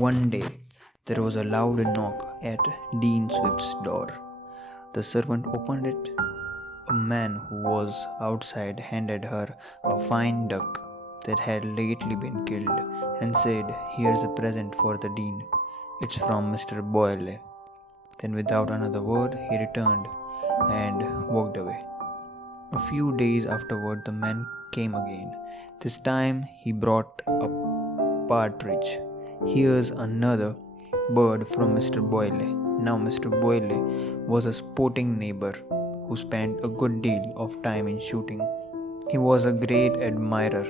One day, there was a loud knock at Dean Swift's door. The servant opened it. A man who was outside handed her a fine duck that had lately been killed and said, "Here's a present for the Dean. It's from Mr. Boyle." Then, without another word, he returned and walked away. A few days afterward, the man came again. This time, he brought a partridge. "Here's another bird from Mr. Boyle." Now, Mr. Boyle was a sporting neighbor who spent a good deal of time in shooting. He was a great admirer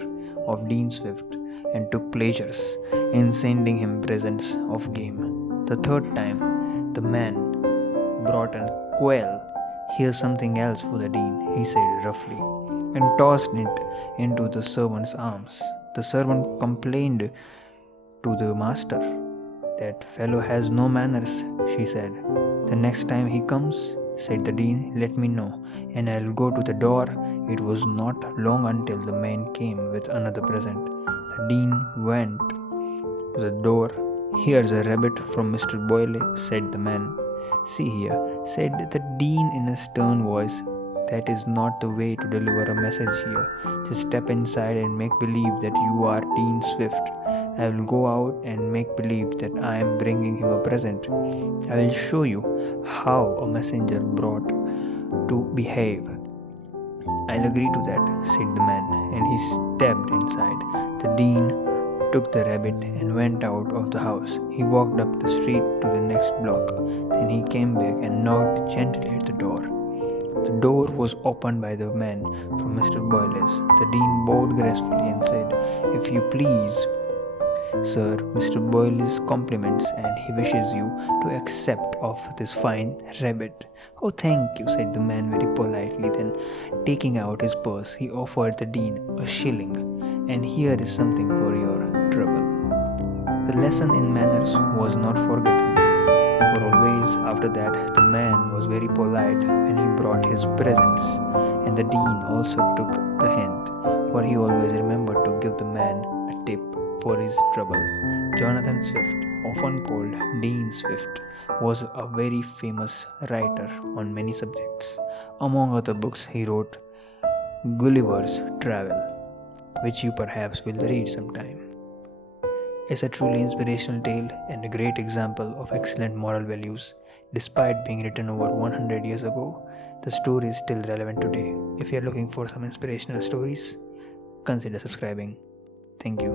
of Dean Swift and took pleasures in sending him presents of game. The third time, the man brought a quail. "Here's something else for the Dean," he said roughly, and tossed it into the servant's arms. The servant complained to the master. "That fellow has no manners," she said. "The next time he comes," said the Dean, "let me know, and I'll go to the door." It was not long until the man came with another present. The Dean went to the door. "Here's a rabbit from Mr. Boyle," said the man. "See here," said the Dean in a stern voice, "that is not the way to deliver a message here. Just step inside and make believe that you are Dean Swift. I will go out and make believe that I am bringing him a present. I will show you how a messenger brought to behave." "I'll agree to that," said the man, and he stepped inside. The Dean took the rabbit and went out of the house. He walked up the street to the next block. Then he came back and knocked gently at the door. The door was opened by the man from Mr. Boyle's. The Dean bowed gracefully and said, "If you please, sir, Mr. Boyle's compliments, and he wishes you to accept of this fine rabbit." "Oh, thank you," said the man very politely. Then, taking out his purse, he offered the Dean a shilling. "And here is something for your trouble." The lesson in manners was not forgotten. For always after that, the man was very polite when he brought his presents, and the Dean also took the hint, for he always remembered to give the man a tip for his trouble. Jonathan Swift, often called Dean Swift, was a very famous writer on many subjects. Among other books, he wrote Gulliver's Travel, which you perhaps will read sometime. It's a truly inspirational tale and a great example of excellent moral values. Despite being written over 100 years ago, the story is still relevant today. If you're looking for some inspirational stories, consider subscribing. Thank you.